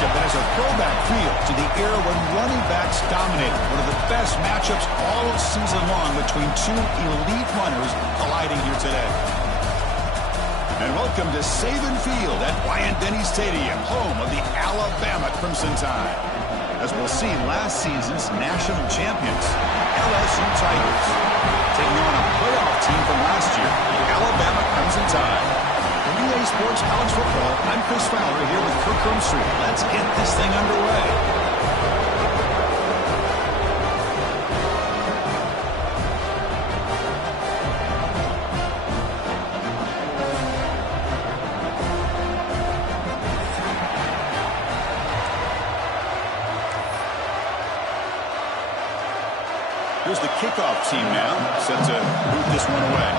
matchup that has a throwback feel to the era when running backs dominated. One of the best matchups all season long between two elite runners colliding here today. And welcome to Saban Field at Bryant-Denny Stadium, home of the Alabama Crimson Tide. As we'll see, last season's national champions, LSU Tigers, taking on a playoff team from last year, the Alabama Crimson Tide. For EA Sports College Football, I'm Chris Fowler here with Kirk Crumstreet. Let's get this thing underway. Here's the kickoff team now, set to boot this one away.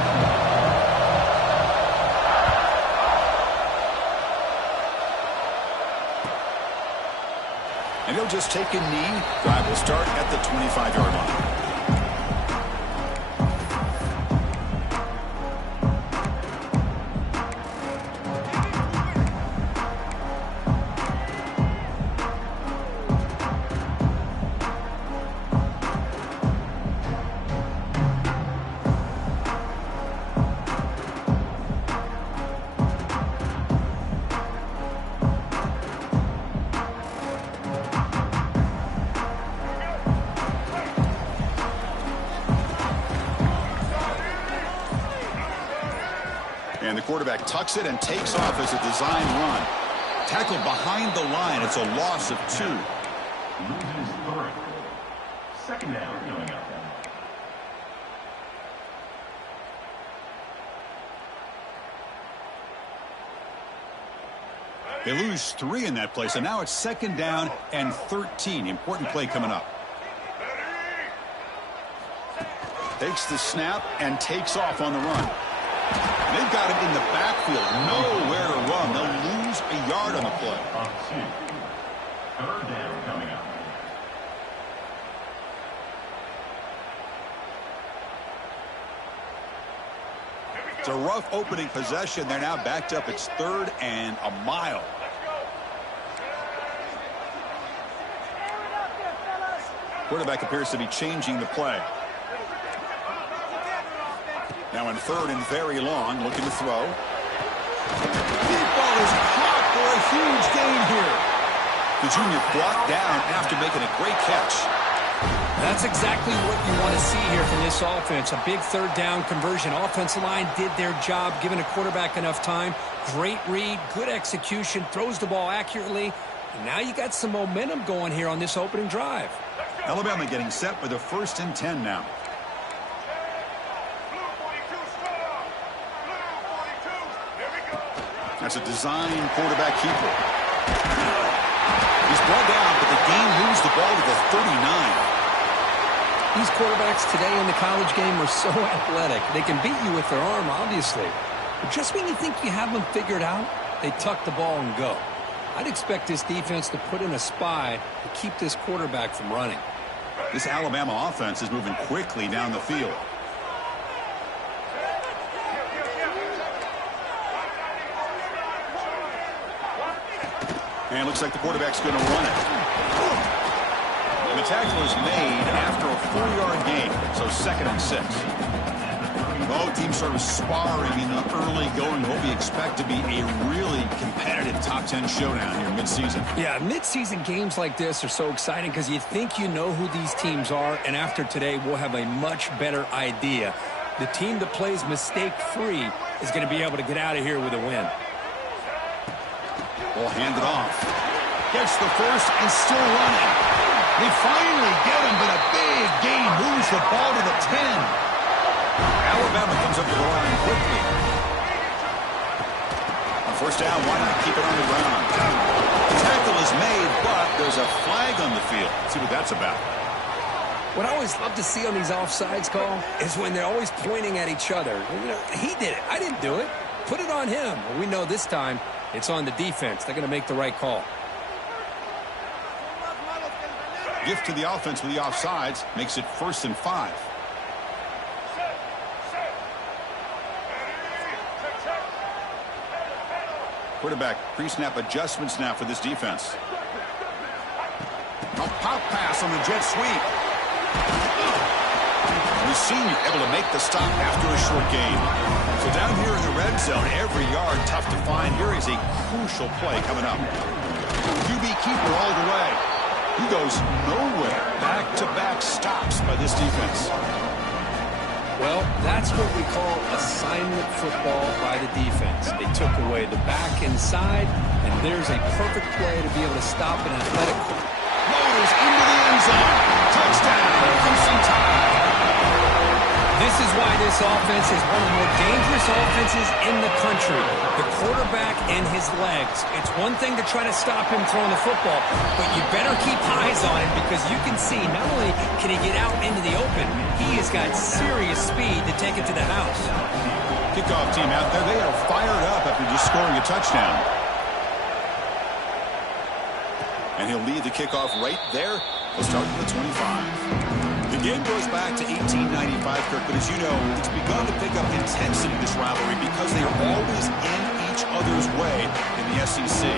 And he'll just take a knee. Drive will start at the 25-yard line. And the quarterback tucks it and takes off as a design run. Tackled behind the line. It's a loss of 2. Loses 3. Second down coming up. They lose 3 in that play, so now it's second down and 13. Important play coming up. Takes the snap and takes off on the run. They've got him in the backfield. Nowhere to run. They'll lose a yard on the play. Third down coming up. It's a rough opening possession. They're now backed up. It's 3rd and a mile. Quarterback appears to be changing the play. Now in 3rd and very long, looking to throw. Deep ball is caught for a huge gain here. The junior brought down after making a great catch. That's exactly what you want to see here from this offense. A big 3rd down conversion. Offensive line did their job, giving a quarterback enough time. Great read, good execution, throws the ball accurately. And now you got some momentum going here on this opening drive. Alabama getting set for the 1st and 10 now. That's a design quarterback keeper. He's brought down, but the game moves the ball to the 39. These quarterbacks today in the college game are so athletic. They can beat you with their arm, obviously. But just when you think you have them figured out, they tuck the ball and go. I'd expect this defense to put in a spy to keep this quarterback from running. This Alabama offense is moving quickly down the field. And it looks like the quarterback's going to run it. And the tackle is made after a 4-yard gain, so 2nd and 6. Both teams sort of sparring in the early going. What we expect to be a really competitive top 10 showdown here mid-season. Yeah, mid-season games like this are so exciting because you think you know who these teams are, and after today we'll have a much better idea. The team that plays mistake-free is going to be able to get out of here with a win. Ball handed off. Gets the first and still running. They finally get him, but a big gain moves the ball to the 10. Alabama comes up to the line quickly. On 1st down, why not keep it on the ground? The tackle is made, but there's a flag on the field. Let's see what that's about. What I always love to see on these offsides call is when they're always pointing at each other. You know, he did it. I didn't do it. Put it on him. Well, we know this time it's on the defense. They're going to make the right call. Gift to the offense with the offsides makes it 1st and 5. Quarterback pre-snap adjustments now for this defense. A pop pass on the jet sweep. The senior able to make the stop after a short gain. So down here in the red zone, every yard tough to find. Here is a crucial play coming up. QB keeper all the way. He goes nowhere. Back-to-back stops by this defense. Well, that's what we call assignment football by the defense. They took away the back inside, and there's a perfect play to be able to stop an athletic. Rolls into the end zone. Touchdown. Crimson Tide. This is why this offense is one of the more dangerous offenses in the country. The quarterback and his legs. It's one thing to try to stop him throwing the football, but you better keep eyes on him because you can see not only can he get out into the open, he has got serious speed to take it to the house. Kickoff team out there. They are fired up after just scoring a touchdown. And he'll lead the kickoff right there. He'll start at the 25. The game goes back to 1895, Kirk, but as you know, it's begun to pick up intensity, this rivalry, because they are always in each other's way in the SEC.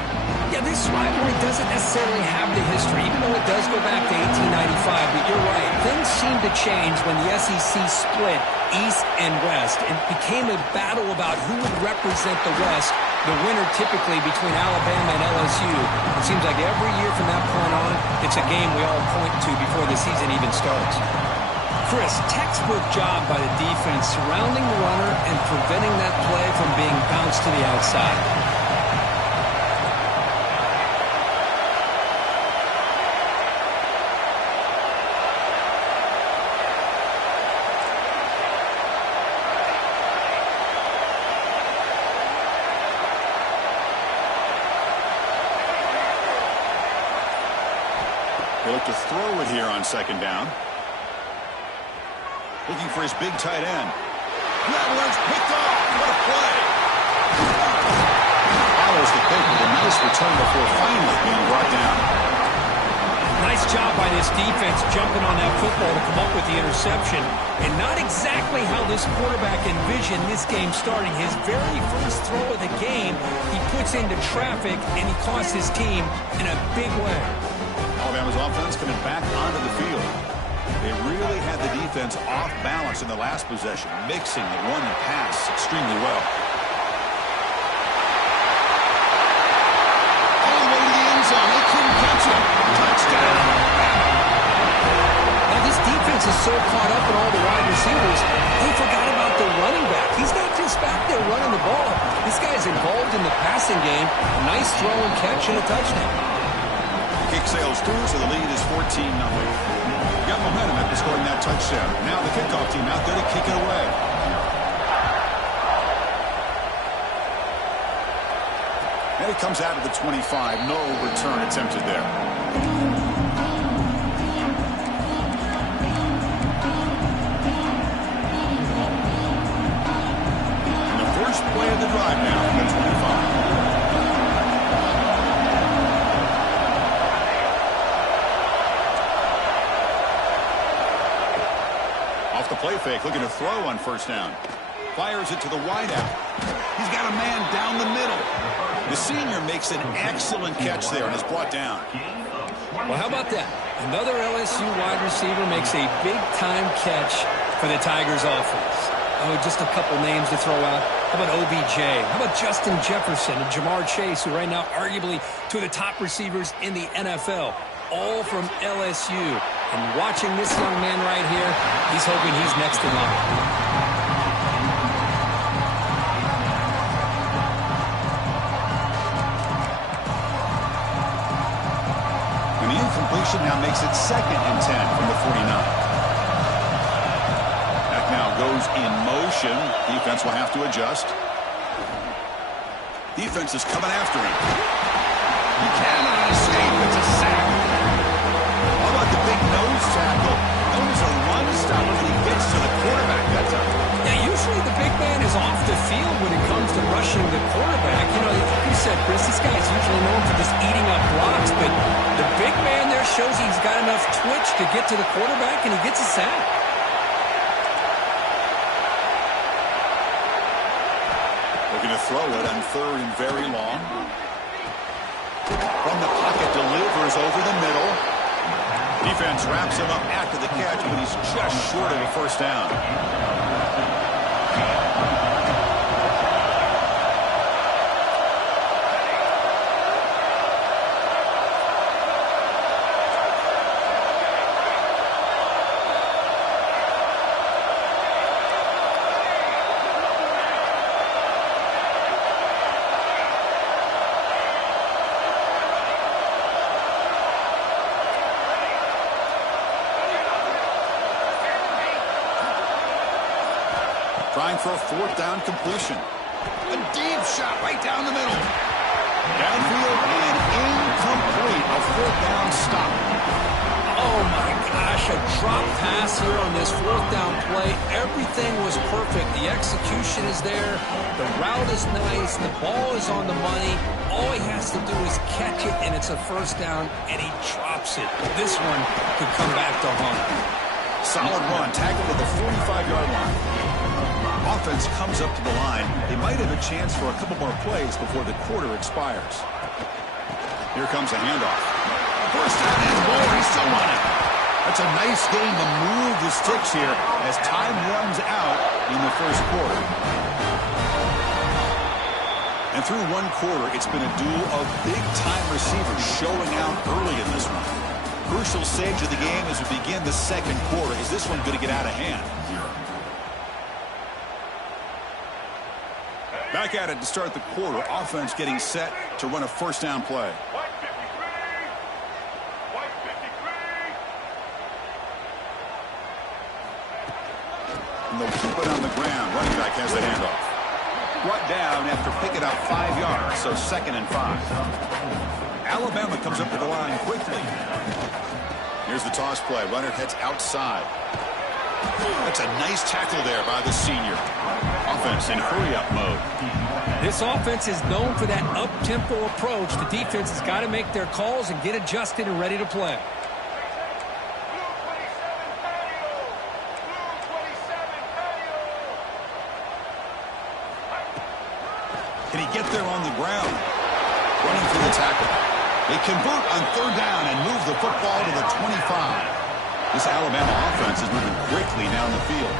Yeah, this rivalry doesn't necessarily have the history, even though it does go back to 1895, but you're right. Things seem to change when the SEC split East and West. It became a battle about who would represent the West, the winner typically between Alabama and LSU. It seems like every year from that point on, it's a game we all point to before the season even starts. Chris, textbook job by the defense surrounding the runner and preventing that play from being bounced to the outside. They look to throw it here on second down. Looking for his big tight end. That one's picked off. What a play. Follows the pick with a nice return before finally being brought down. Nice job by this defense jumping on that football to come up with the interception. And not exactly how this quarterback envisioned this game starting. His very first throw of the game, he puts into traffic, and he costs his team in a big way. Alabama's offense coming back onto the field. They really had the defense off balance in the last possession, mixing the run and pass extremely well. All the way to the end zone. They couldn't catch him. Touchdown. Now this defense is so caught up in all the wide receivers, they forgot about the running back. He's not just back there running the ball. This guy's involved in the passing game. Nice throw and catch and a touchdown. Kick sails through, so the lead is 14-0. Got momentum after scoring that touchdown. Now the kickoff team out there to kick it away. And it comes out of the 25. No return attempted there. And the first play of the drive now from the 25. The play fake, looking to throw on first down. Fires it to the wideout. He's got a man down the middle. The senior makes an excellent catch there and is brought down. Well, how about that? Another LSU wide receiver makes a big-time catch for the Tigers offense. Oh, just a couple names to throw out. How about OBJ? How about Justin Jefferson and Jamar Chase, who right now arguably two of the top receivers in the NFL, all from LSU. And watching this young man right here, he's hoping he's next in line. And the incompletion now makes it 2nd and 10 from the 49. That now goes in motion. Defense will have to adjust. Defense is coming after him. He cannot escape. It's a sack. How about the big nose tackle? Known as a run stopper when he gets to the quarterback that time. Yeah, usually the big man is off the field when it comes to rushing the quarterback. You know, like you said, Chris, this guy's usually known for just eating up blocks, but the big man there shows he's got enough twitch to get to the quarterback, and he gets a sack. Looking to throw it on 3rd and very long. From the pocket, delivers over the middle. Defense wraps him up after the catch, but he's just short of a first down. Trying for a fourth down completion. A deep shot right down the middle. Downfield and incomplete. A fourth down stop. Oh my gosh, a drop pass here on this fourth down play. Everything was perfect. The execution is there. The route is nice. The ball is on the money. All he has to do is catch it, and it's a first down, and he drops it. This one could come back to haunt. Solid run, tackled at the 45-yard line. Offense comes up to the line. They might have a chance for a couple more plays before the quarter expires. Here comes a handoff. First down and more. He's still running. That's a nice game to move the sticks here as time runs out in the first quarter. And through one quarter, it's been a duel of big-time receivers showing out early in this one. Crucial stage of the game as we begin the second quarter. Is this one going to get out of hand? Back at it to start the quarter. Offense getting set to run a first down play. And they'll keep it on the ground. Running back has the handoff. Brought down after picking up 5 yards, so 2nd and 5. Alabama comes up to the line quickly. Here's the toss play. Runner heads outside. That's a nice tackle there by the senior. Offense in hurry-up mode. This offense is known for that up-tempo approach. The defense has got to make their calls and get adjusted and ready to play. Can he get there on the ground? Running through the tackle. They convert on third down and move the football to the 25. This Alabama offense is moving quickly down the field.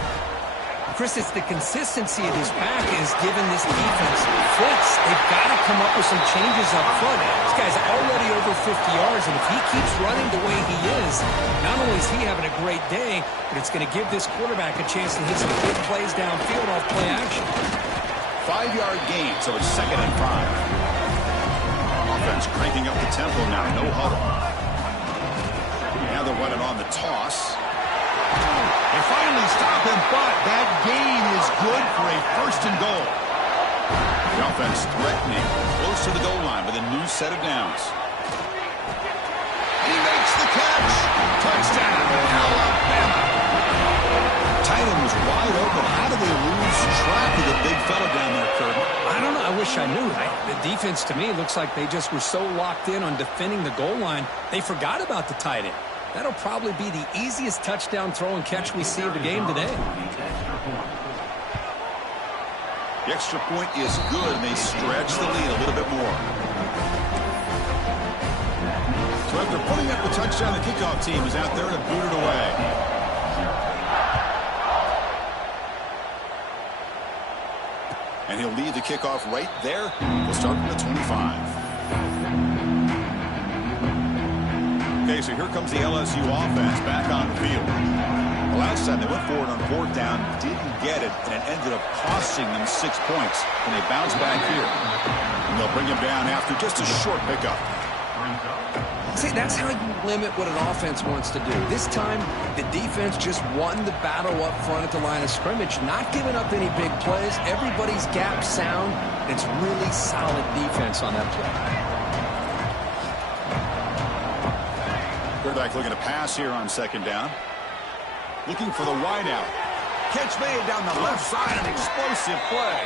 Chris, it's the consistency of this pack is giving this defense fits. They've got to come up with some changes up front. This guy's already over 50 yards, and if he keeps running the way he is, not only is he having a great day, but it's going to give this quarterback a chance to hit some big plays downfield off play action. 5-yard gain, so it's 2nd and 5. Offense cranking up the tempo now, no huddle. Now they're running on the toss. They finally stop him, but that gain is good for a 1st and goal. The offense threatening, close to the goal line with a new set of downs. He makes the catch. Touchdown, Alabama. Tight end was wide open. How do they lose track of the big fella down there, Kurt? I don't know. I wish I knew. The defense, to me, looks like they just were so locked in on defending the goal line, they forgot about the tight end. That'll probably be the easiest touchdown throw and catch we see of the game today. The extra point is good, and they stretch the lead a little bit more. So after putting up the touchdown, the kickoff team is out there to boot it away. And he'll lead the kickoff right there. We'll start from the 25. Okay, so here comes the LSU offense back on the field. The last time they went forward on 4th down, didn't get it, and it ended up costing them 6 points. And they bounce back here. And they'll bring him down after just a short pickup. See, that's how you limit what an offense wants to do. This time, the defense just won the battle up front at the line of scrimmage, not giving up any big plays. Everybody's gap sound. It's really solid defense on that play. Quarterback looking to pass here on 2nd down. Looking for the wideout. Catch made down the left side, an explosive play.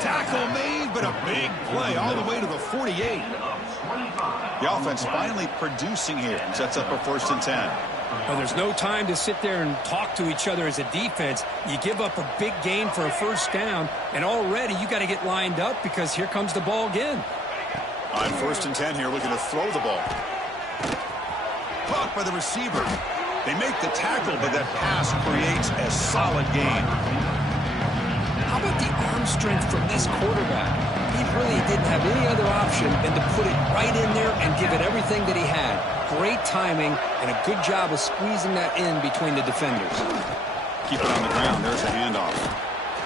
Tackle made, but a big play all the way to the 48. The offense finally producing here. Sets up a 1st and 10. Well, there's no time to sit there and talk to each other as a defense. You give up a big gain for a 1st down, and already you got to get lined up because here comes the ball again. On 1st and 10 here, looking to throw the ball. caught by the receiver. They make the tackle, but that pass creates a solid gain. How about the arm strength from this quarterback? He really didn't have any other option than to put it right in there and give it everything that he had. Great timing and a good job of squeezing that in between the defenders. Keep it on the ground. There's a handoff.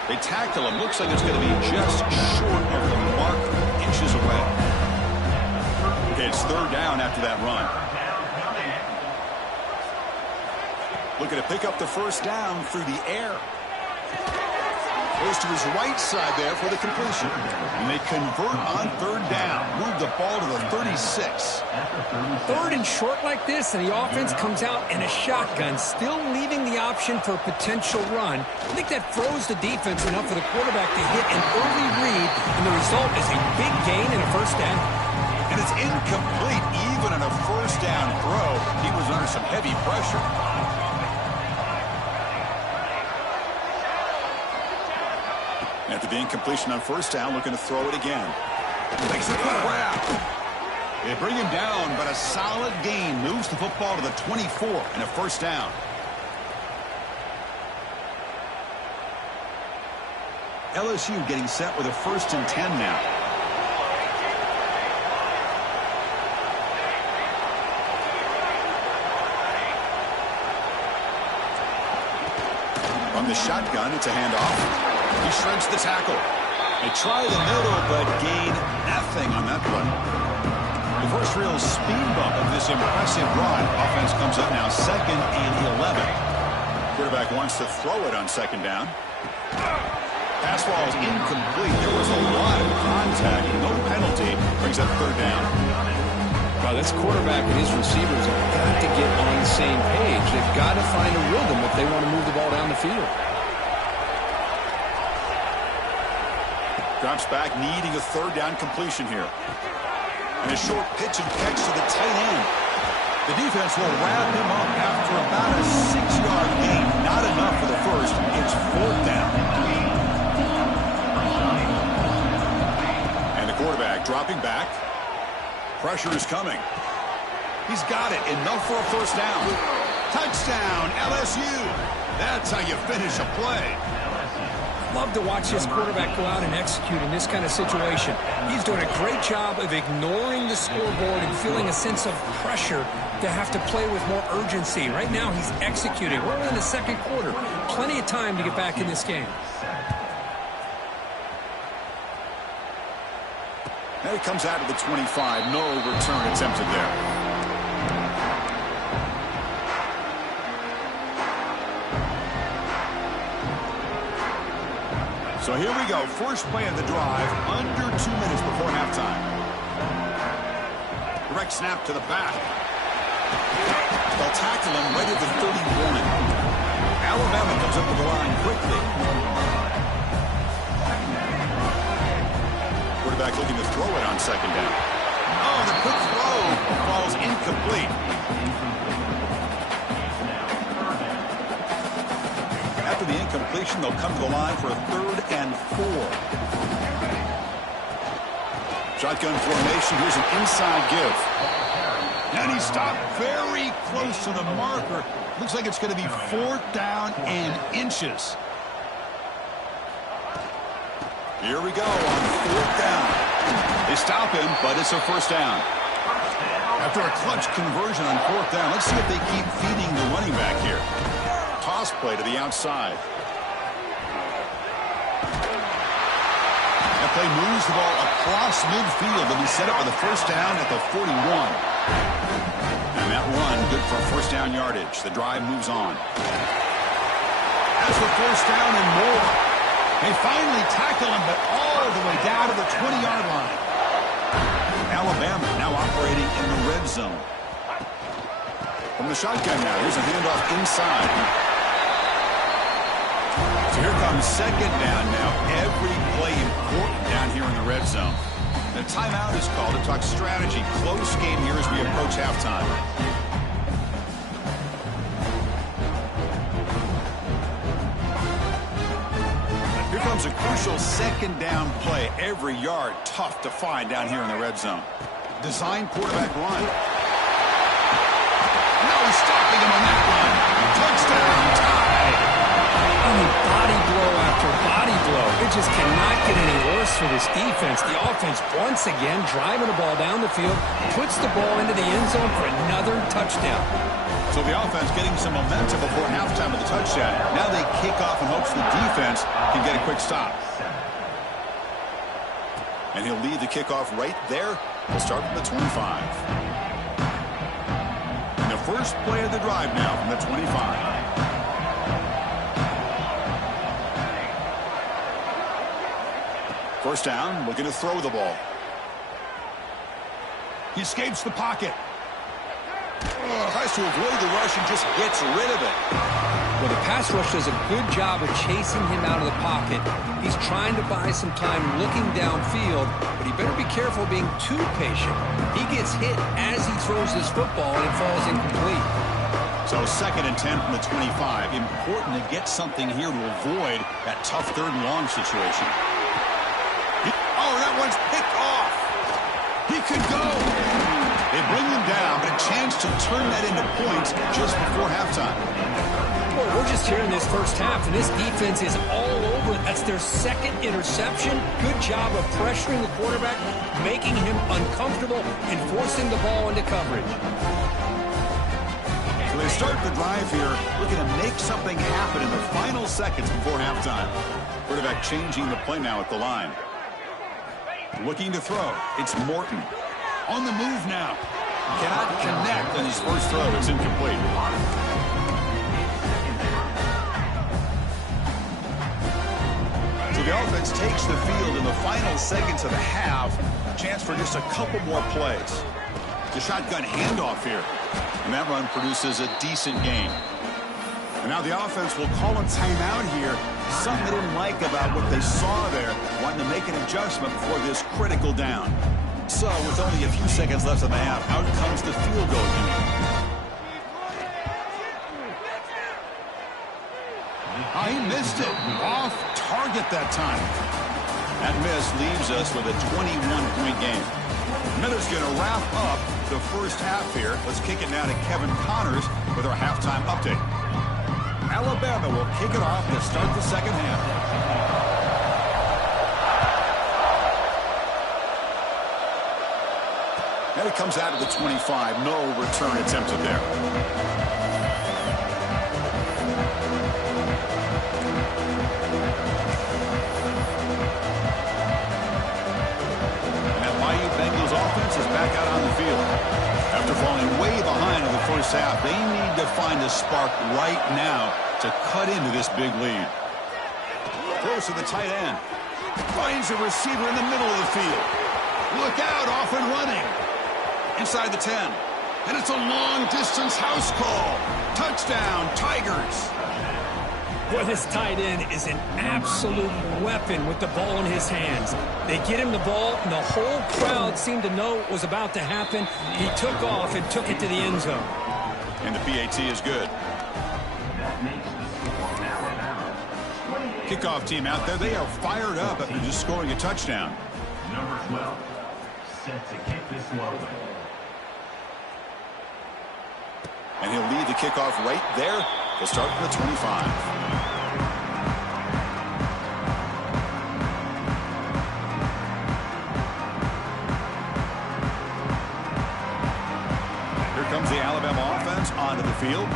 They tackle him. Looks like it's going to be just short of the mark, inches away. It's third down after that run. Looking to pick up the first down through the air. Goes to his right side there for the completion. And they convert on third down. Move the ball to the 36. Third and short like this, and the offense comes out in a shotgun, still leaving the option for a potential run. I think that throws the defense enough for the quarterback to hit an early read, and the result is a big gain and a first down. And it's incomplete even on a first down throw. He was under some heavy pressure. After the incompletion on first down, looking to throw it again. Makes a good grab. They bring him down, but a solid gain moves the football to the 24 and a first down. LSU getting set with a 1st and 10 now. From the shotgun, it's a handoff. He shreds the tackle. They try the middle, but gain nothing on that play. The first real speed bump of this impressive drive. Offense comes up now 2nd and 11. Quarterback wants to throw it on 2nd down. Pass ball is incomplete. There was a lot of contact. No penalty. Brings up third down. Well, this quarterback and his receivers have got to get on the same page. They've got to find a rhythm if they want to move the ball down the field. Drops back, needing a third down completion here. And a short pitch and catch to the tight end. The defense will wrap him up after about a 6-yard gain. Not enough for the first. It's 4th down. And the quarterback dropping back. Pressure is coming. He's got it. Enough for a first down. Touchdown, LSU. That's how you finish a play. Love to watch this quarterback go out and execute in this kind of situation. He's doing a great job of ignoring the scoreboard and feeling a sense of pressure to have to play with more urgency. Right now, he's executing. We're in the second quarter. Plenty of time to get back in this game. And it comes out of the 25. No return attempted there. So here we go. First play of the drive, under 2 minutes before halftime. Direct snap to the back. They'll tackle him right at the 31. Alabama comes up to the line quickly. Quarterback looking to throw it on 2nd down. Oh, the quick throw falls incomplete. After the incompletion, they'll come to the line for a 3rd and 4. Shotgun formation. Here's an inside give. And he stopped very close to the marker. Looks like it's going to be 4th down and inches. Here we go on 4th down. They stop him, but it's a first down. After a clutch conversion on 4th down, let's see if they keep feeding the running back here. Toss play to the outside. That play moves the ball across midfield. They'll be set up with a first down at the 41. And that run, good for first down yardage. The drive moves on. That's the first down and more. They finally tackle him, but all the way down to the 20-yard line. Alabama now operating in the red zone. From the shotgun now, here's a handoff inside. So here comes 2nd down now. Every play important down here in the red zone. The timeout is called to talk strategy. Close game here as we approach halftime. Here comes a crucial 2nd down play. Every yard tough to find down here in the red zone. Design quarterback run. stopping him on that one. Touchdown, tie. I mean, body blow after body blow. It just cannot get any worse for this defense. The offense, once again, driving the ball down the field, puts the ball into the end zone for another touchdown. So the offense getting some momentum before halftime of the touchdown. Now they kick off in hopes the defense can get a quick stop. And he'll lead the kickoff right there. We'll start from the 25. And the first play of the drive now from the 25. First down, looking to throw the ball. He escapes the pocket. Tries to avoid the rush and just gets rid of it. Well, the pass rush does a good job of chasing him out of the pocket. He's trying to buy some time looking downfield, but he better be careful being too patient. He gets hit as he throws this football, and it falls incomplete. So 2nd and 10 from the 25. Important to get something here to avoid that tough 3rd and long situation. Oh, that one's picked off. He could go. They bring him down, but a chance to turn that into points just before halftime. Boy, we're just here in this first half, and this defense is all over it. That's their 2nd interception. Good job of pressuring the quarterback, making him uncomfortable, and forcing the ball into coverage. So they start the drive here, looking to make something happen in the final seconds before halftime. Quarterback changing the play now at the line. Looking to throw. It's Morton. On the move now. Cannot connect on his first throw. It's incomplete. So the offense takes the field in the final seconds of the half. Chance for just a couple more plays. The shotgun handoff here. And that run produces a decent gain. And now the offense will call a timeout here. Something they didn't like about what they saw there. Wanting to make an adjustment before this critical down. So, with only a few seconds left in the half, out comes the field goal unit. He missed it. Off target that time. That miss leaves us with a 21-point game. Miller's going to wrap up the first half here. Let's kick it now to Kevin Connors with our halftime update. Alabama will kick it off to start the second half. And it comes out of the 25. No return attempted there. And that Bayou Bengals offense is back out on the field. After falling way behind in the first half, they need to find a spark right now to cut into this big lead. Throws to the tight end. Finds a receiver in the middle of the field. Look out, off and running. Inside the 10. And it's a long-distance house call. Touchdown, Tigers. Boy, this tight end is an absolute weapon with the ball in his hands. They get him the ball, and the whole crowd seemed to know what was about to happen. He took off and took it to the end zone. And the PAT is good. Kickoff team out there. They are fired up after just scoring a touchdown. Number 12, set to kick this one away. And he'll lead the kickoff right there. He'll start from the 25. Here comes the Alabama offense onto the field.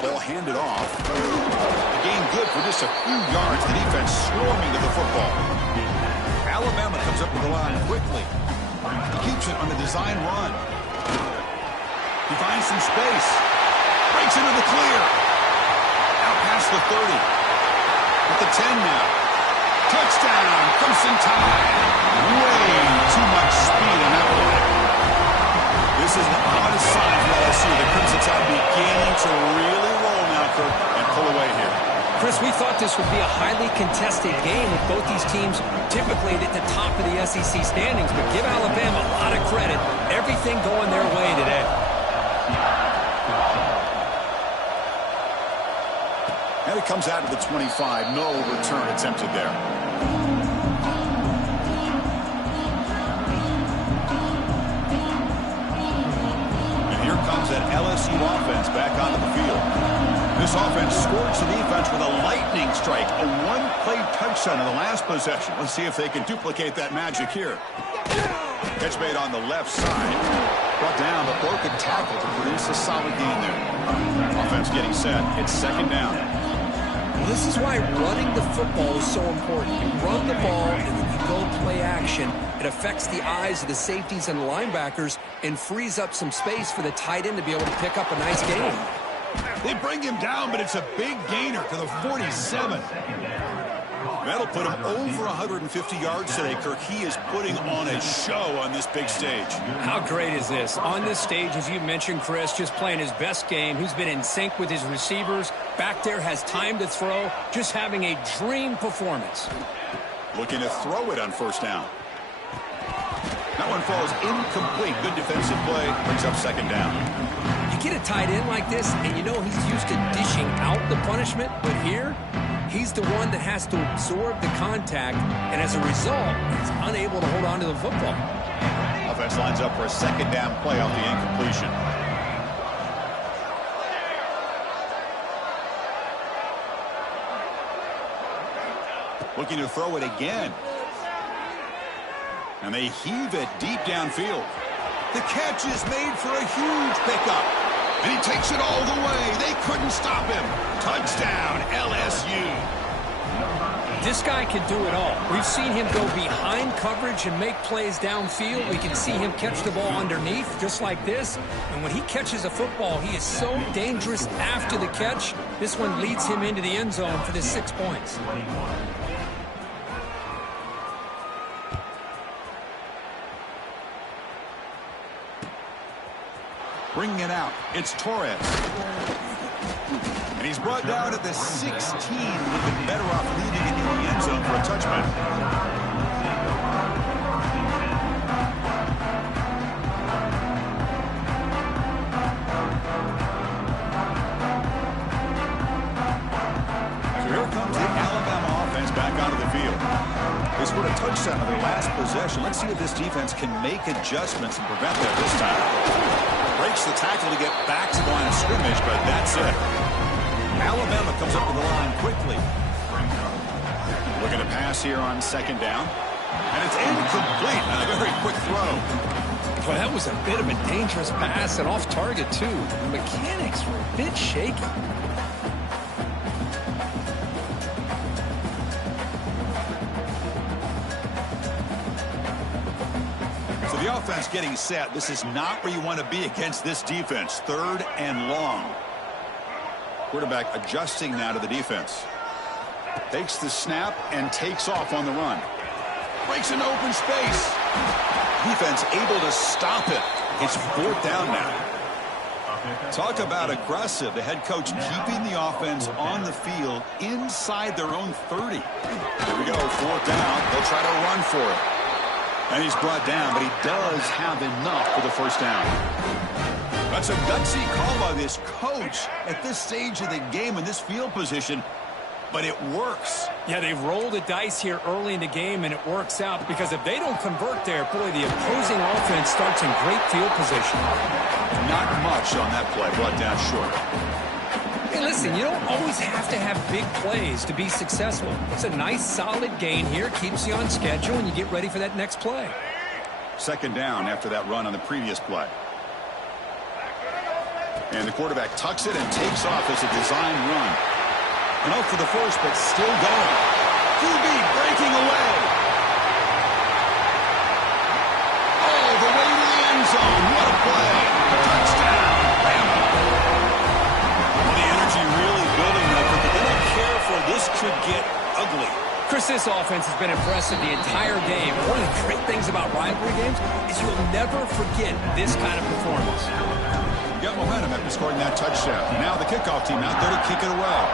Ball handed off. A gain good for just a few yards. The defense swarming to the football. Alabama comes up to the line quickly. He keeps it on the design run. He finds some space. Breaks into the clear. Out past the 30. At the 10 now. Touchdown. Crimson Tide. Way too much speed on that play. This is the oddest sign for LSU. The Crimson Tide beginning to really roll now, Kirk, and pull away here. Chris, we thought this would be a highly contested game with both these teams typically at the top of the SEC standings, but give Alabama a lot of credit. Everything going their way today. And it comes out of the 25. No return attempted there. And here comes that LSU offense back onto the field. This offense scorched the defense with a lightning strike, a one-play touchdown in the last possession. Let's see if they can duplicate that magic here. Catch made on the left side. Brought down, but broken tackle to produce a solid gain there. Offense getting set. It's second down. Well, this is why running the football is so important. You run the ball and then you go play action. It affects the eyes of the safeties and the linebackers and frees up some space for the tight end to be able to pick up a nice gain. They bring him down, but it's a big gainer to the 47. That'll put him over 150 yards today, Kirk. He is putting on a show on this big stage. How great is this? On this stage, as you mentioned, Chris, just playing his best game. He's been in sync with his receivers. Back there, has time to throw. Just having a dream performance. Looking to throw it on first down. That one falls incomplete. Good defensive play. Brings up second down. You get a tight end like this, and you know he's used to dishing out the punishment, but here, he's the one that has to absorb the contact, and as a result, he's unable to hold on to the football. Offense lines up for a second down play off the incompletion. Looking to throw it again. And they heave it deep downfield. The catch is made for a huge pickup. And he takes it all the way. They couldn't stop him. Touchdown, LSU. This guy can do it all. We've seen him go behind coverage and make plays downfield. We can see him catch the ball underneath just like this. And when he catches a football, he is so dangerous after the catch. This one leads him into the end zone for the 6 points. Bringing it out, it's Torres. And he's brought down at the 16, looking better off leading it in the end zone for a touchback. So here comes the Alabama offense back onto the field. They scored a touchdown on their last possession. Let's see if this defense can make adjustments and prevent that this time. Breaks the tackle to get back to the line of scrimmage, but that's it. Alabama comes up to the line quickly. Looking to pass here on second down. And it's incomplete on a very quick throw. Well, that was a bit of a dangerous pass and off target, too. The mechanics were a bit shaky. The offense getting set. This is not where you want to be against this defense. Third and long. Quarterback adjusting now to the defense. Takes the snap and takes off on the run. Breaks into open space. Defense able to stop it. It's fourth down now. Talk about aggressive. The head coach keeping the offense on the field inside their own 30. Here we go. Fourth down. They'll try to run for it. And he's brought down, but he does have enough for the first down. That's a gutsy call by this coach at this stage of the game in this field position, but it works. Yeah, they've rolled the dice here early in the game, and it works out because if they don't convert there, boy, the opposing offense starts in great field position. Not much on that play, brought down short. Hey, listen, you don't always have to have big plays to be successful. It's a nice, solid gain here. Keeps you on schedule, and you get ready for that next play. Second down after that run on the previous play. And the quarterback tucks it and takes off as a design run. And out for the first, but still going. QB breaking away. All the way to the end zone. What a play. Touchdown. Bama. Well, the energy really building up, but they don't care for this could get ugly. Chris, this offense has been impressive the entire game. One of the great things about rivalry games is you'll never forget this kind of performance. Got momentum after scoring that touchdown. Now the kickoff team out there to kick it away.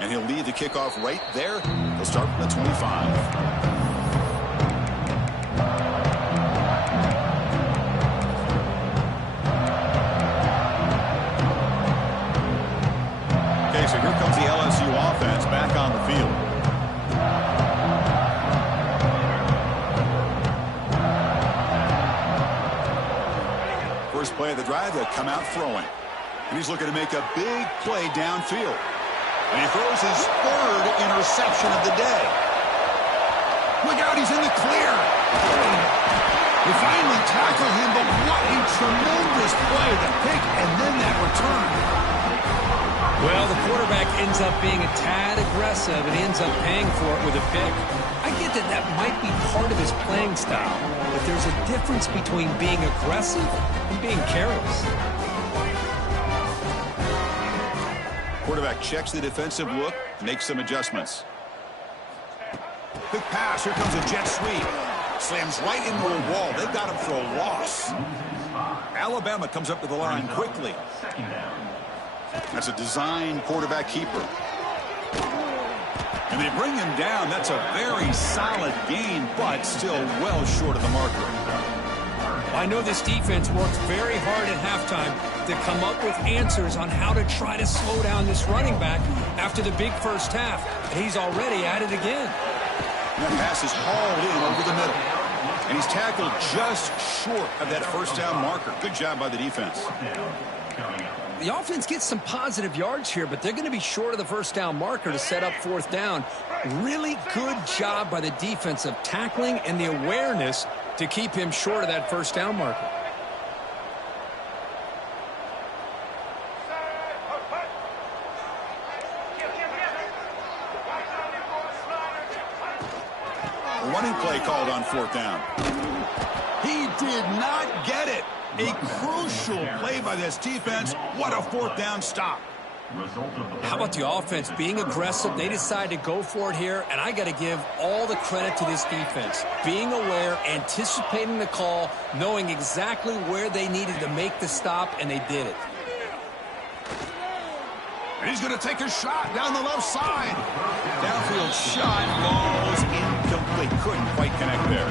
And he'll lead the kickoff right there. He'll start from the 25. First play of the drive, they'll come out throwing. And he's looking to make a big play downfield. And he throws his third interception of the day. Look out, he's in the clear. They finally tackle him, but what a tremendous play. The pick and then that return. Well, the quarterback ends up being a tad aggressive and ends up paying for it with a pick. I get that that might be part of his playing style, but there's a difference between being aggressive and being careless. Quarterback checks the defensive look, makes some adjustments. Quick pass, here comes a jet sweep. Slams right into a wall. They've got him for a loss. Alabama comes up to the line quickly. That's a design quarterback keeper. And they bring him down. That's a very solid gain, but still well short of the marker. I know this defense worked very hard at halftime to come up with answers on how to try to slow down this running back after the big first half. And he's already at it again. And that pass is hauled in over the middle. And he's tackled just short of that first down marker. Good job by the defense. The offense gets some positive yards here, but they're going to be short of the first down marker to set up fourth down. Really good job by the defense of tackling and the awareness to keep him short of that first down marker. A running play called on fourth down. He did not get it. A crucial play by this defense. What a fourth down stop. How about the offense being aggressive? They decide to go for it here, and I got to give all the credit to this defense. Being aware, anticipating the call, knowing exactly where they needed to make the stop, and they did it. And he's going to take a shot down the left side. Downfield shot falls incomplete. Couldn't quite connect there.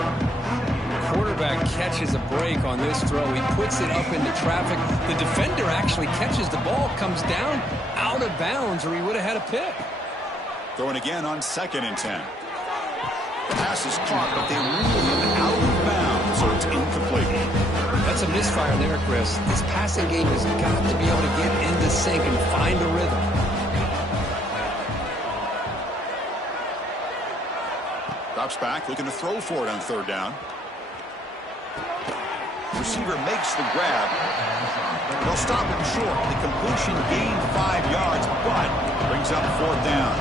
Quarterback catches a break on this throw. He puts it up into traffic. The defender actually catches the ball, comes down out of bounds, or he would have had a pick. Throwing again on 2nd and 10. The pass is caught, but they rule him out of bounds, so it's incomplete. That's a misfire there, Chris. This passing game has got to be able to get into sync and find a rhythm. Drops back, looking to throw for it on 3rd down. Receiver makes the grab. They'll stop him short. The completion gained 5 yards, but brings up 4th down.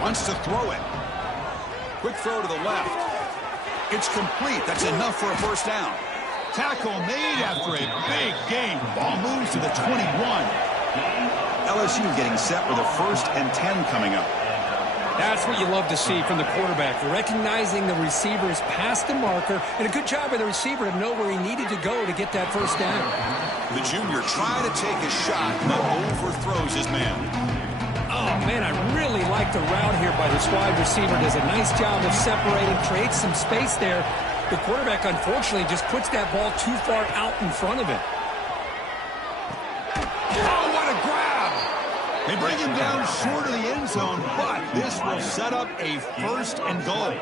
Wants to throw it. Quick throw to the left. It's complete. That's enough for a first down. Tackle made after a big gain. Ball moves to the 21. LSU getting set with a 1st and 10 coming up. That's what you love to see from the quarterback, recognizing the receiver's past the marker, and a good job by the receiver to know where he needed to go to get that first down. The junior trying to take a shot, but overthrows his man. Oh, man, I really like the route here by this wide receiver. Does a nice job of separating, creates some space there. The quarterback, unfortunately, just puts that ball too far out in front of him. Oh, what a grab! They bring him down short of the end zone, but this will set up a 1st and goal.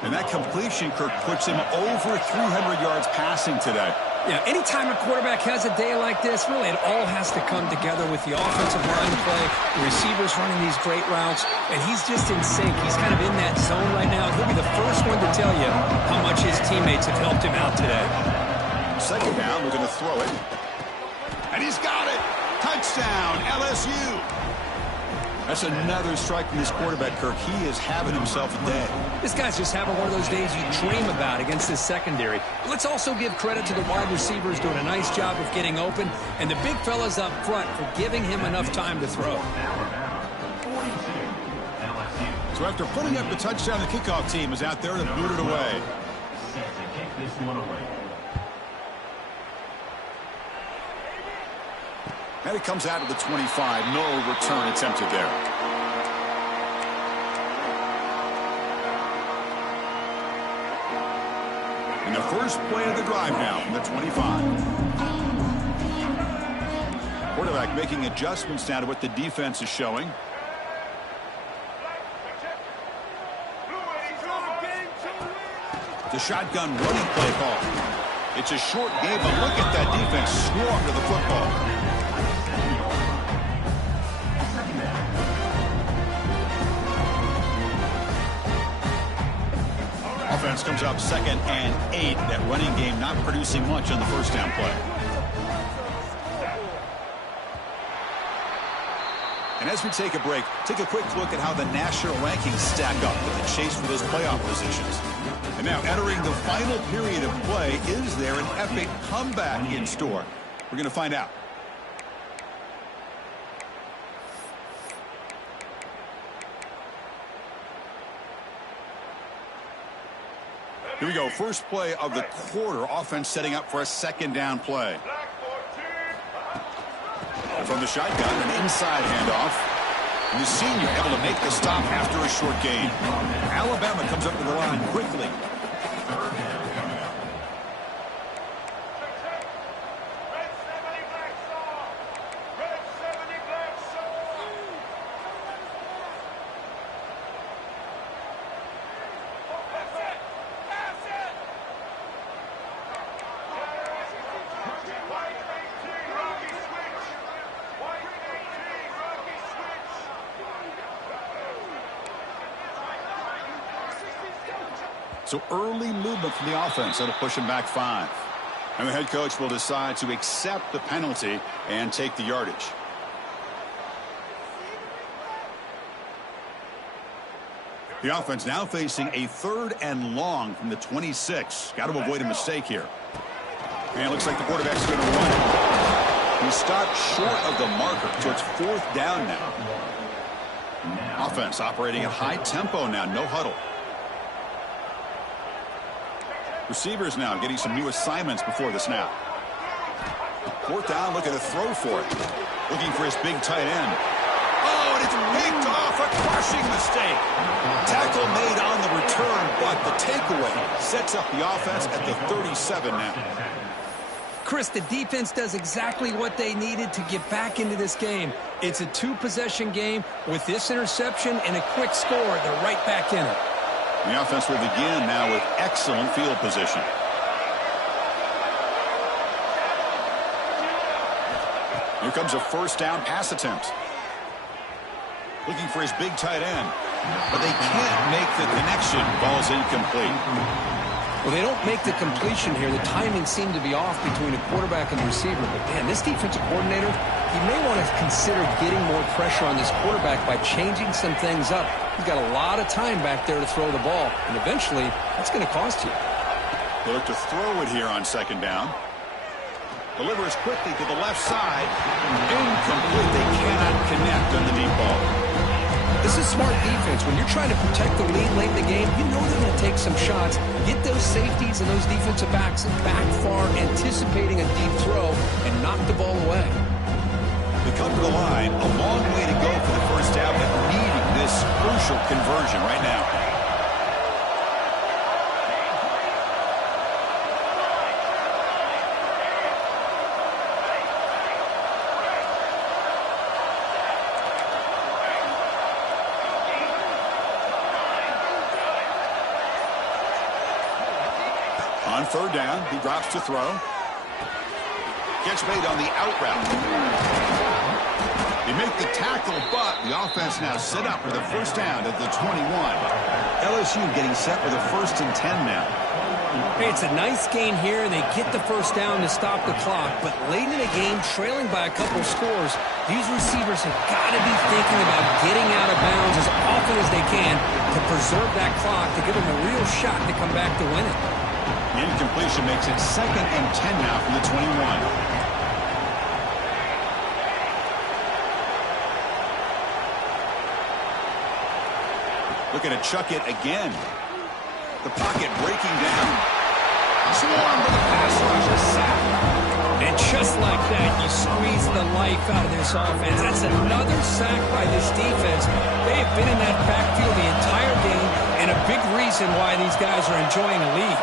And that completion, Kirk, puts him over 300 yards passing today. Yeah, anytime a quarterback has a day like this, really it all has to come together with the offensive line play, the receivers running these great routes, and he's just in sync. He's kind of in that zone right now. He'll be the first one to tell you how much his teammates have helped him out today. 2nd down, we're going to throw it. And he's got it. Touchdown, LSU. That's another strike from this quarterback, Kirk. He is having himself a day. This guy's just having one of those days you dream about against his secondary. But let's also give credit to the wide receivers doing a nice job of getting open, and the big fellas up front for giving him enough time to throw. So after putting up the touchdown, the kickoff team is out there to boot it away. Set to kick this one away. And it comes out of the 25. No return attempted there. And the first play of the drive now from the 25. Quarterback making adjustments now to what the defense is showing. The shotgun running play call. It's a short game, but look at that defense swarm to the football. Offense comes up 2nd and 8. That running game not producing much on the first down play. And as we take a break, take a quick look at how the national rankings stack up with the chase for those playoff positions. And now entering the final period of play, is there an epic comeback in store? We're going to find out. Here we go. First play of the quarter. Offense setting up for a 2nd down play. From the shotgun, an inside handoff. And the senior able to make the stop after a short gain. Alabama comes up to the line quickly. So early movement from the offense that'll push him back 5. And the head coach will decide to accept the penalty and take the yardage. The offense now facing a 3rd and long from the 26. Got to avoid a mistake here. And it looks like the quarterback's going to run it. He stopped short of the marker, so it's 4th down now. Offense operating at high tempo now, no huddle. Receivers now getting some new assignments before the snap. 4th down, look at a throw for it. Looking for his big tight end. Oh, and it's picked off, a crushing mistake. Tackle made on the return, but the takeaway sets up the offense at the 37 now. Chris, the defense does exactly what they needed to get back into this game. It's a 2-possession game. With this interception and a quick score, they're right back in it. The offense will begin now with excellent field position. Here comes a 1st down pass attempt. Looking for his big tight end. But they can't make the connection. Ball's incomplete. Well, they don't make the completion here. The timing seemed to be off between a quarterback and the receiver. But, man, this defensive coordinator, he may want to consider getting more pressure on this quarterback by changing some things up. He's got a lot of time back there to throw the ball, and eventually that's going to cost you. They look to throw it here on 2nd down. Delivers quickly to the left side. Incomplete. They cannot connect on the deep ball. This is smart defense. When you're trying to protect the lead late in the game, you know they're going to take some shots. Get those safeties and those defensive backs back far, anticipating a deep throw, and knock the ball away. They come to the line, a long way to go for the 1st down, but needing this crucial conversion right now. On 3rd down, he drops to throw. Catch made on the out route. They make the tackle, but the offense now set up with a 1st down at the 21. LSU getting set with a 1st and 10 now. Hey, it's a nice gain here, and they get the 1st down to stop the clock. But late in the game, trailing by a couple scores, these receivers have got to be thinking about getting out of bounds as often as they can to preserve that clock, to give them a real shot to come back to win it. The incompletion makes it 2nd and 10 now from the 21. Looking to chuck it again. The pocket breaking down. Swarm with the pass rush, a sack. And just like that, you squeeze the life out of this offense. That's another sack by this defense. They have been in that backfield the entire game, and a big reason why these guys are enjoying the lead.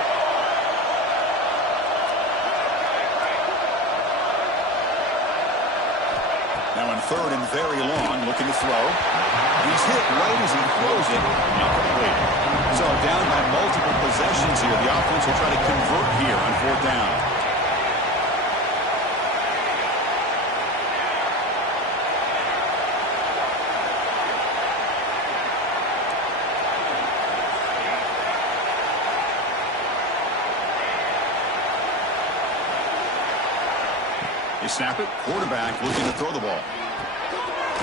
Now in 3rd and very long, looking to throw. He's hit right as he throws it. Incomplete. So down by multiple possessions here. The offense will try to convert here on 4th down. They snap it. Quarterback looking to throw the ball.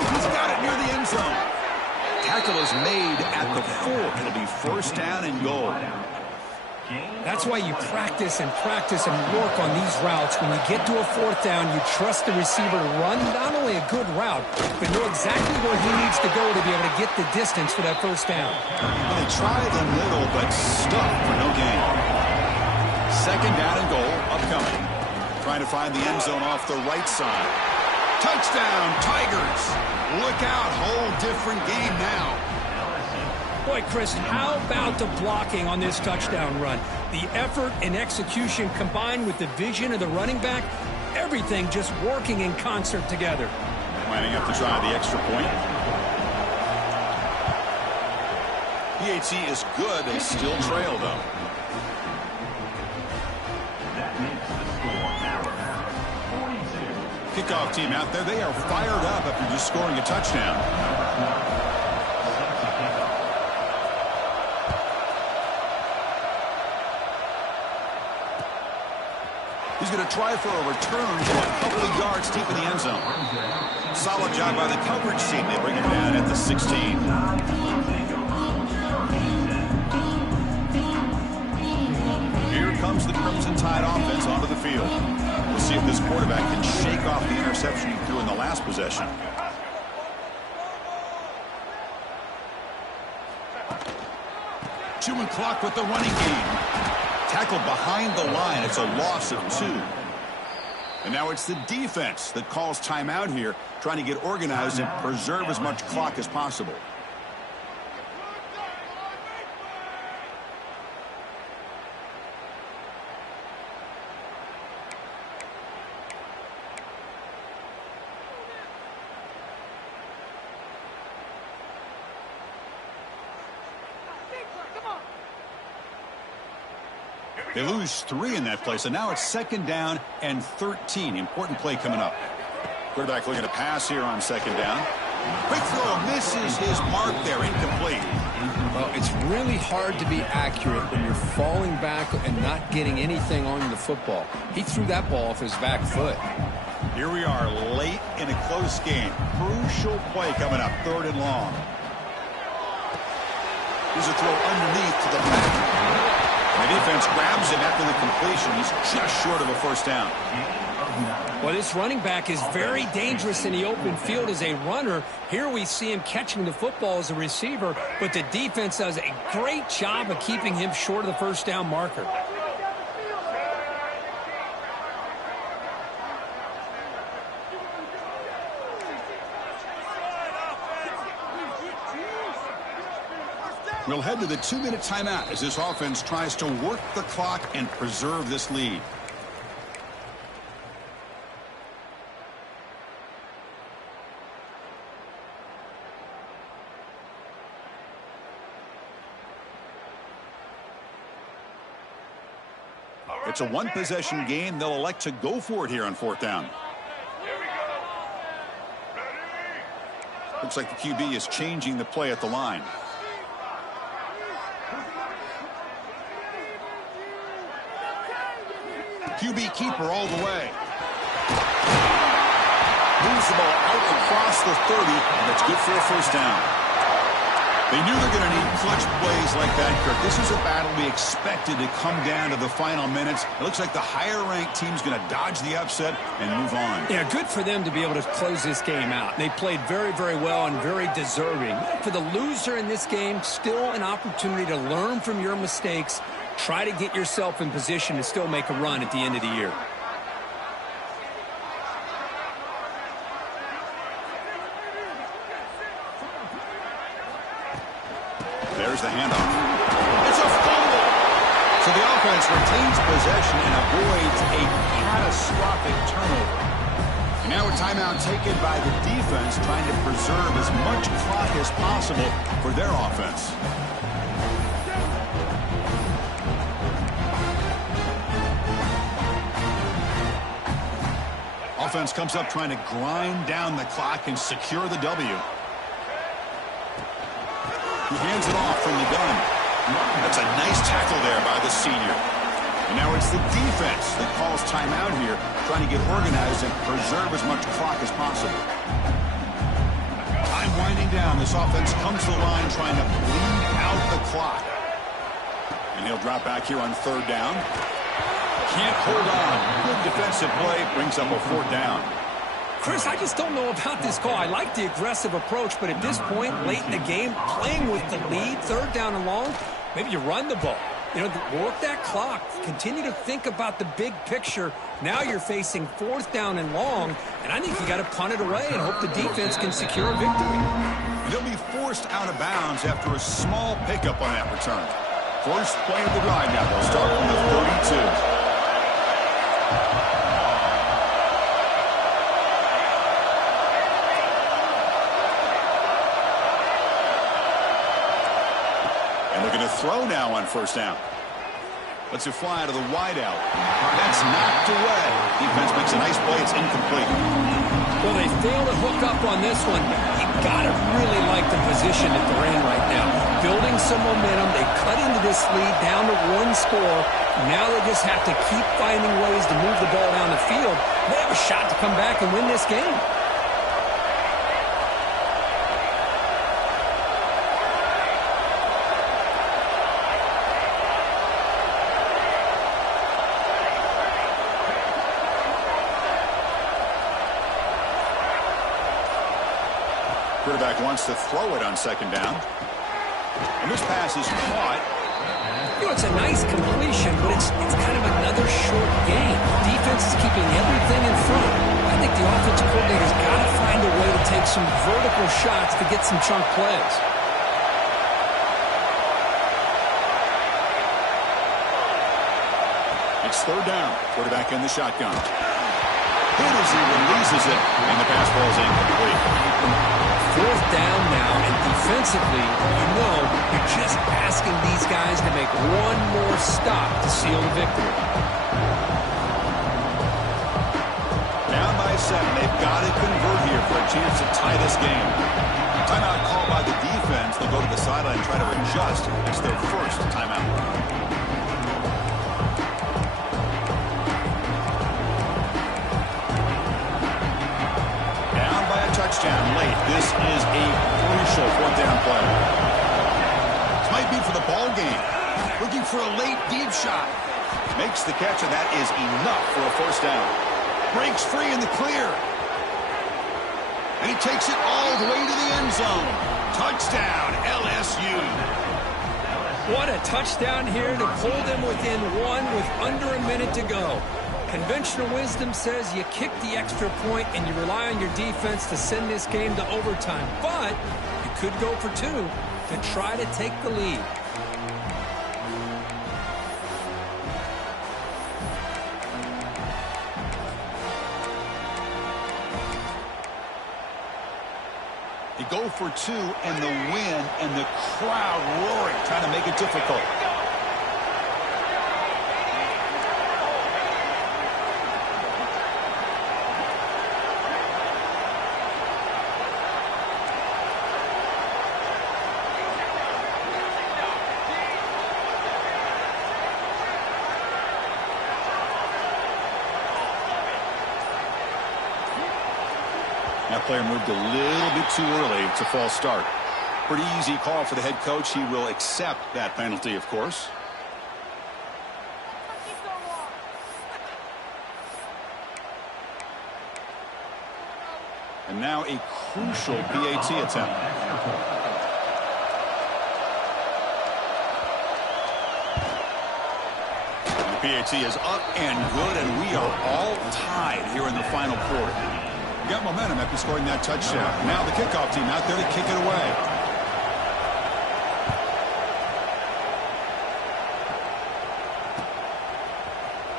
He's got it near the end zone. Tackle is made at the 4. It'll be 1st down and goal. That's why you practice and work on these routes. When you get to a 4th down, you trust the receiver to run not only a good route, but know exactly where he needs to go to be able to get the distance for that 1st down. Well, they try the middle, but stuck for no gain. 2nd down and goal upcoming. Trying to find the end zone off the right side. Touchdown, Tigers. Look out, whole different game now. Boy, Chris, how about the blocking on this touchdown run? The effort and execution combined with the vision of the running back, everything just working in concert together. Lining up to try the extra point. PAT is good. They still trail, though. Kickoff team out there. They are fired up after just scoring a touchdown. He's going to try for a return from a couple of yards deep in the end zone. Solid job by the coverage team. They bring him down at the 16. Here comes the Crimson Tide offense onto the field. We'll see if this quarterback can shake off the interception he threw in the last possession. Chewing clock with the running game. Tackled behind the line. It's a loss of 2. And now it's the defense that calls timeout here, trying to get organized and preserve as much clock as possible. They lose 3 in that play, so now it's 2nd down and 13. Important play coming up. Quarterback looking to pass here on 2nd down. Quick throw, misses his mark there, incomplete. Well, it's really hard to be accurate when you're falling back and not getting anything on the football. He threw that ball off his back foot. Here we are late in a close game. Crucial play coming up, 3rd and long. Here's a throw underneath to the back. The defense grabs him after the completion. He's just short of a 1st down. Well, this running back is very dangerous in the open field as a runner. Here we see him catching the football as a receiver, but the defense does a great job of keeping him short of the 1st down marker. We'll head to the 2-minute timeout as this offense tries to work the clock and preserve this lead. It's a 1-possession game. They'll elect to go for it here on 4th down. Looks like the QB is changing the play at the line. QB keeper all the way. Moves the ball out across the 30, and that's good for a 1st down. They knew they're going to need clutch plays like that, Kirk. This is a battle we expected to come down to the final minutes. It looks like the higher-ranked team's going to dodge the upset and move on. Yeah, good for them to be able to close this game out. They played very, very well and very deserving. For the loser in this game, still an opportunity to learn from your mistakes. Try to get yourself in position to still make a run at the end of the year. There's the handoff. It's a fumble. So the offense retains possession and avoids a catastrophic turnover. And Now a timeout taken by the defense, trying to preserve as much clock as possible for their offense. Offense comes up trying to grind down the clock and secure the W. He hands it off from the gun. That's a nice tackle there by the senior. And now it's the defense that calls timeout here, trying to get organized and preserve as much clock as possible. Time winding down. This offense comes to the line trying to bleed out the clock. And he'll drop back here on third down. Can't hold on. Good defensive play. Brings up a fourth down. Chris, I just don't know about this call. I like the aggressive approach, but at this point, late in the game, playing with the lead, third down and long, maybe you run the ball. You know, work that clock. Continue to think about the big picture. Now you're facing fourth down and long, and I think you got to punt it away and hope the defense can secure a victory. They'll be forced out of bounds after a small pickup on that return. First play of the drive now. They'll start from the 32. Throw now on first down. Lets it fly to the wideout. That's knocked away. Defense makes a nice play. It's incomplete. Well, they fail to hook up on this one. You got to really like the position that they're in right now. Building some momentum. They cut into this lead down to one score. Now they just have to keep finding ways to move the ball down the field. They have a shot to come back and win this game. Quarterback wants to throw it on second down. And this pass is caught. You know, it's a nice completion, but it's kind of another short game. Defense is keeping everything in front. I think the offensive coordinator's got to find a way to take some vertical shots to get some chunk plays. It's third down. Quarterback in the shotgun. Hit as he releases it, and the pass ball is incomplete. Fourth down now, and defensively, you know, you're just asking these guys to make one more stop to seal the victory. Down by 7. They've got to convert here for a chance to tie this game. Timeout called by the defense. They'll go to the sideline and try to adjust. It's their first timeout. Touchdown late. This is a crucial fourth down play. This might be for the ball game. Looking for a late deep shot. Makes the catch, and that is enough for a first down. Breaks free in the clear. And he takes it all the way to the end zone. Touchdown, LSU. What a touchdown here to pull them within one with under a minute to go. Conventional wisdom says you kick the extra point and you rely on your defense to send this game to overtime. But you could go for 2 to try to take the lead. They go for 2 and the win, and the crowd roaring, trying to make it difficult. That player moved a little bit too early. It's a false start. Pretty easy call for the head coach. He will accept that penalty, of course. And now a crucial PAT attempt. And the PAT is up and good, and we are all tied here in the final quarter. Got momentum after scoring that touchdown. Now the kickoff team out there to kick it away.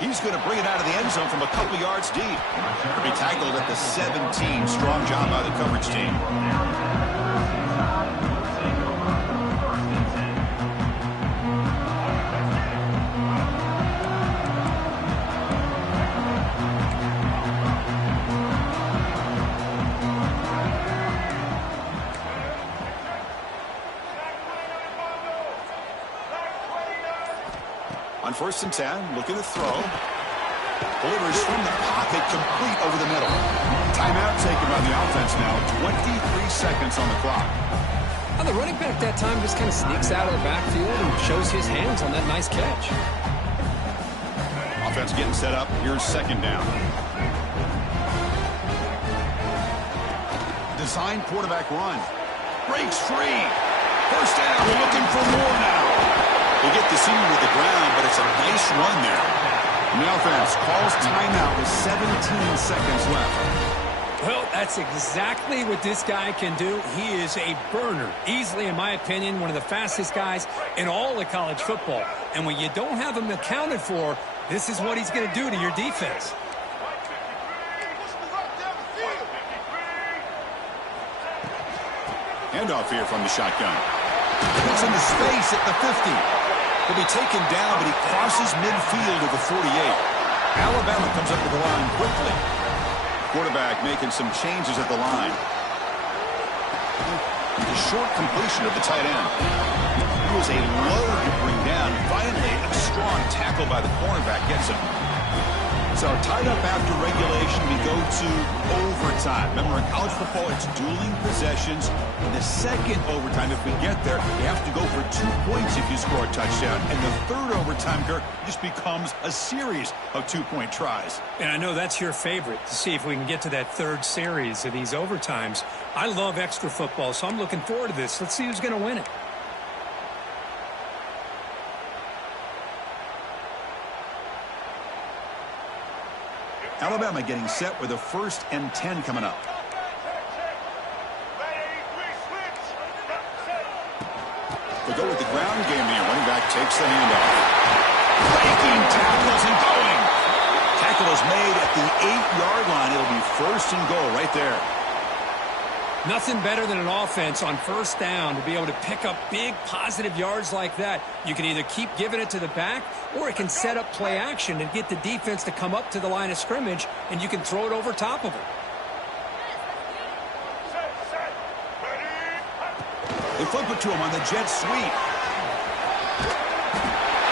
He's going to bring it out of the end zone from a couple yards deep. He'll be tackled at the 17. Strong job by the coverage team. On 1st and 10, looking to throw. Delivers from the pocket, complete over the middle. Timeout taken by the offense now. 23 seconds on the clock. Well, the running back that time just kind of sneaks out of the backfield and shows his hands on that nice catch. Offense getting set up. Here's 2nd down. Design quarterback run. Breaks free. 1st down. We're looking for more now. They get the senior to the ground, but it's a nice run there. And the offense calls timeout with 17 seconds left. Well, that's exactly what this guy can do. He is a burner. Easily, in my opinion, one of the fastest guys in all of college football. And when you don't have him accounted for, this is what he's going to do to your defense. Handoff here from the shotgun. Gets into space at the 50. He'll be taken down, but he crosses midfield to the 48. Alabama comes up to the line quickly. Quarterback making some changes at the line. A short completion of the tight end. He was a load to bring down. Finally, a strong tackle by the cornerback gets him. So tied up after regulation, we go to overtime. Remember, in college football, it's dueling possessions. In the 2nd overtime, if we get there, you have to go for 2 points if you score a touchdown. And the 3rd overtime, Kirk, just becomes a series of 2-point tries. And I know that's your favorite, to see if we can get to that 3rd series of these overtimes. I love extra football, so I'm looking forward to this. Let's see who's going to win it. Alabama getting set with a 1st and 10 coming up. They go with the ground game here. Running back takes the handoff. Breaking tackles and going. Tackle is made at the 8-yard line. It'll be 1st and goal right there. Nothing better than an offense on 1st down to be able to pick up big positive yards like that. You can either keep giving it to the back, or it can set up play action and get the defense to come up to the line of scrimmage, and you can throw it over top of it. They flip it to him on the jet sweep.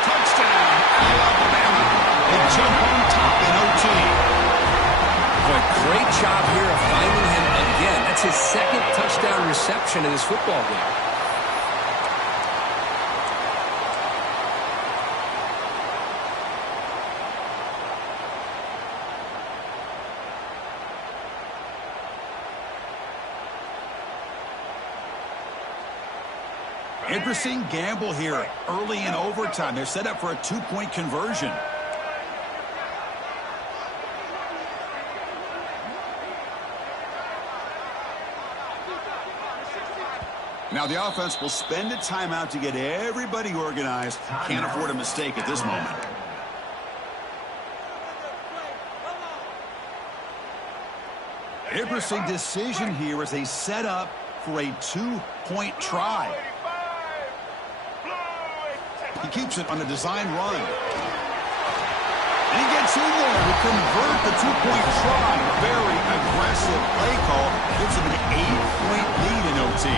Touchdown, Alabama. They jump on top in OT. But great job here of finding him again. That's his 2nd touchdown reception in this football game. Interesting gamble here early in overtime. They're set up for a 2-point conversion. Now the offense will spend a timeout to get everybody organized. Can't afford a mistake at this moment. Interesting decision here as they set up for a 2-point try. He keeps it on a design run. And he gets in there to convert the 2-point try. Very aggressive play call. Gives him an 8-point lead in OT.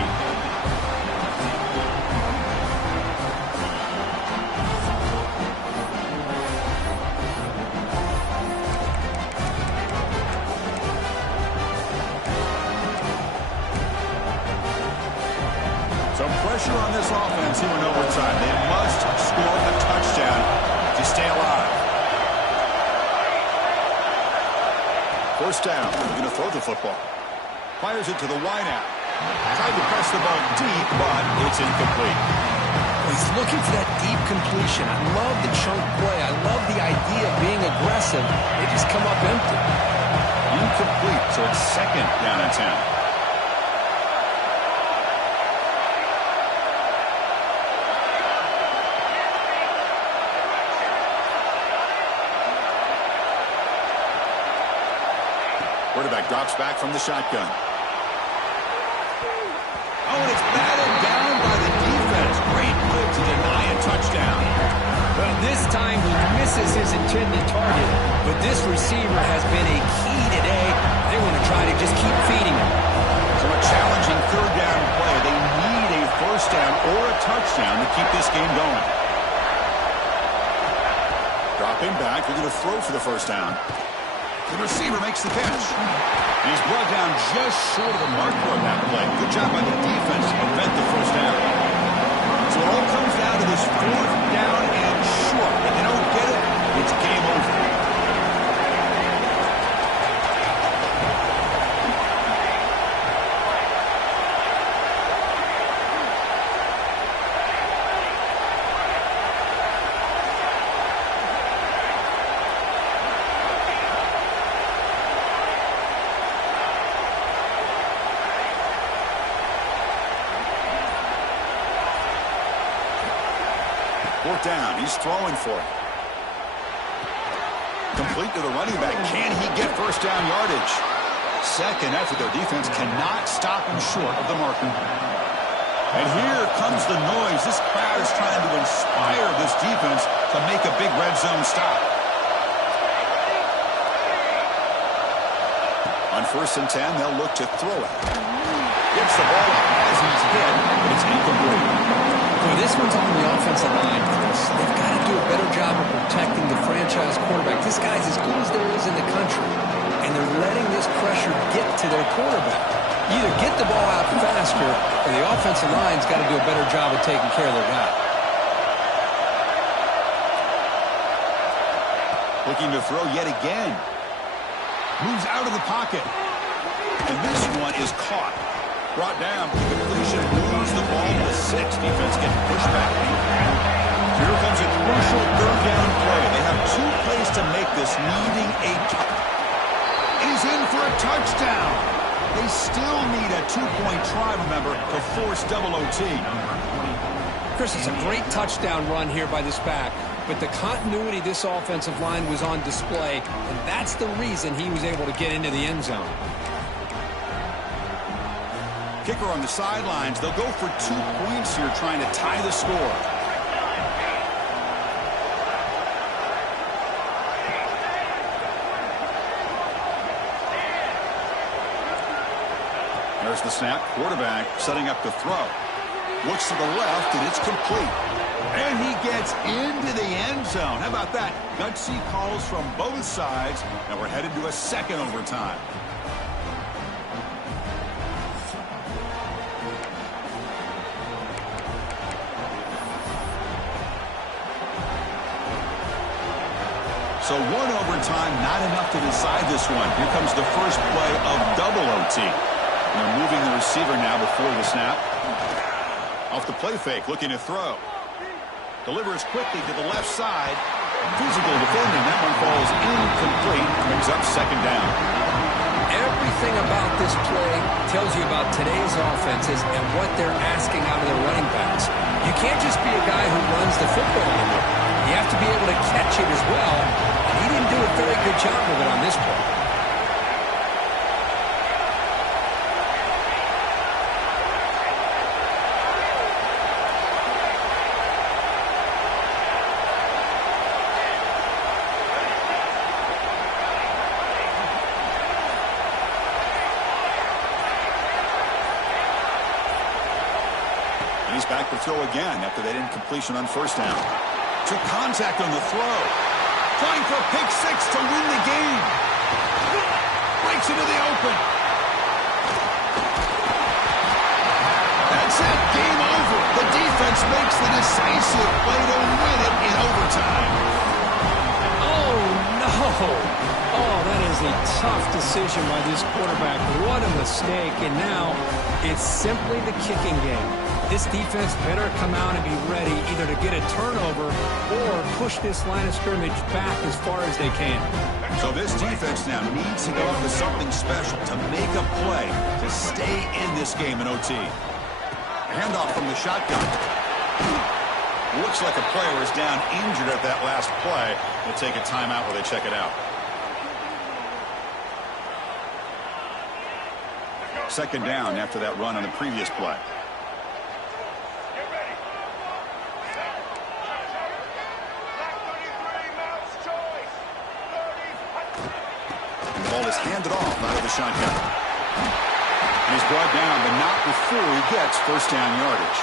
Pressure on this offense here in overtime. They must score a touchdown to stay alive. 1st down. They're going to throw the football. Fires it to the wideout. Tried to press the ball deep, but it's incomplete. He's looking for that deep completion. I love the chunk play. I love the idea of being aggressive. They just come up empty. Incomplete, so it's 2nd down and 10. Quarterback drops back from the shotgun. Oh, and it's batted down by the defense. Great move to deny a touchdown. Well, this time he misses his intended target, but this receiver has been a key today. They want to try to just keep feeding him. So a challenging third down play. They need a first down or a touchdown to keep this game going. Dropping back, they're going to throw for the first down. The receiver makes the catch. And he's brought down just short of the marker on that play. Good job by the defense to prevent the first down. So it all comes down to this fourth down and short. If they don't get it, it's game over. Fourth down. He's throwing for it. Complete to the running back. Can he get first down yardage? Second effort. Their defense cannot stop him short of the marker. And here comes the noise. This crowd is trying to inspire this defense to make a big red zone stop. On 1st and 10, they'll look to throw it. Gets the ball as he's hit, but it's incomplete. Boy, this one's on the offensive line, Chris. They've got to do a better job of protecting the franchise quarterback. This guy's as good as there is in the country, and they're letting this pressure get to their quarterback. Either get the ball out faster, or the offensive line's got to do a better job of taking care of their guy. Looking to throw yet again. Moves out of the pocket. And this one is caught. Brought down. Completion. Moves the ball to 6. Defense getting pushed back. Here comes a crucial third down play. They have 2 plays to make this, needing a touchdown. He's in for a touchdown. They still need a 2-point try, remember, to force double OT. Chris, it's a great touchdown run here by this back, but the continuity of this offensive line was on display, and that's the reason he was able to get into the end zone. Kicker on the sidelines. They'll go for 2 points here, trying to tie the score. There's the snap. Quarterback setting up to throw. Looks to the left, and it's complete. And he gets into the end zone. How about that? Gutsy calls from both sides, and we're headed to a second overtime. So 1 overtime, not enough to decide this one. Here comes the first play of double OT. They're moving the receiver now before the snap. Off the play fake, looking to throw. Delivers quickly to the left side. Physical defending. That one falls incomplete. Brings up second down. Everything about this play tells you about today's offenses and what they're asking out of their running backs. You can't just be a guy who runs the football anymore. You have to be able to catch it as well. And he didn't do a very good job of it on this play. He's back to throw again after that incompletion on first down. Took contact on the throw. Trying for a pick 6 to win the game. Breaks into the open. That's it. Game over. The defense makes the decisive play to win it in overtime. Oh, no. Oh, that is a tough decision by this quarterback. What a mistake. And now it's simply the kicking game. This defense better come out and be ready either to get a turnover or push this line of scrimmage back as far as they can. So this defense now needs to go up with something special to make a play to stay in this game in OT. Handoff from the shotgun. Looks like a player is down injured at that last play. They'll take a timeout while they check it out. Second down after that run on the previous play. The ball is handed off out of the shotgun. And he's brought down, but not before he gets first down yardage.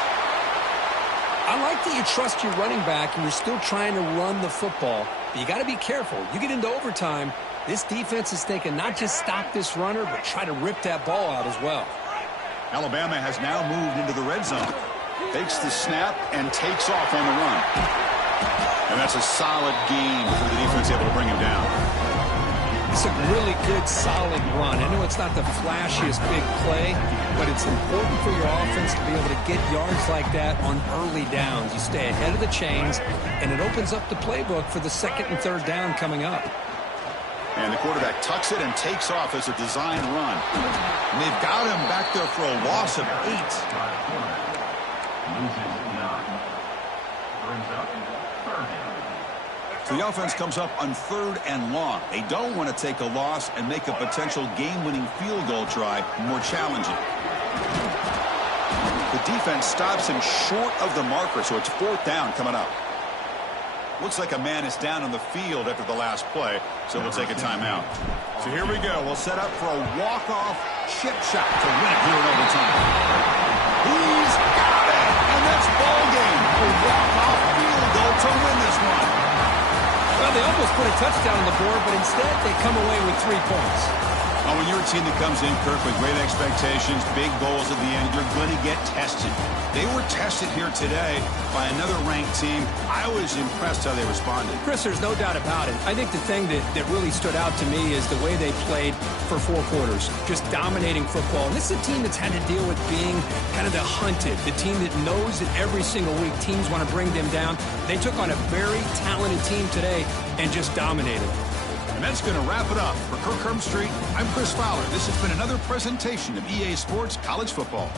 I like that you trust your running back and you're still trying to run the football, but you got to be careful. You get into overtime, this defense is thinking not just stop this runner, but try to rip that ball out as well. Alabama has now moved into the red zone. Takes the snap and takes off on the run. And that's a solid gain for the defense able to bring him down. It's a really good, solid run. I know it's not the flashiest big play, but it's important for your offense to be able to get yards like that on early downs. You stay ahead of the chains, and it opens up the playbook for the second and third down coming up. And the quarterback tucks it and takes off as a design run. And they've got him back there for a loss of 8. So the offense comes up on 3rd and long. They don't want to take a loss and make a potential game-winning field goal try more challenging. The defense stops him short of the marker, so it's 4th down coming up. Looks like a man is down on the field after the last play, so we'll take a timeout. So here we go. We'll set up for a walk-off chip shot to win it here in overtime. He's got it, and that's ball game. A walk-off field goal to win this one. Well, they almost put a touchdown on the board, but instead they come away with 3 points. Oh, when you're a team that comes in, Kirk, with great expectations, big goals at the end, you're going to get tested. They were tested here today by another ranked team. I was impressed how they responded. Chris, there's no doubt about it. I think the thing that really stood out to me is the way they played for 4 quarters, just dominating football. And this is a team that's had to deal with being kind of the hunted, the team that knows that every single week teams want to bring them down. They took on a very talented team today and just dominated. And that's going to wrap it up. For Kirk Herbstreit, I'm Chris Fowler. This has been another presentation of EA Sports College Football.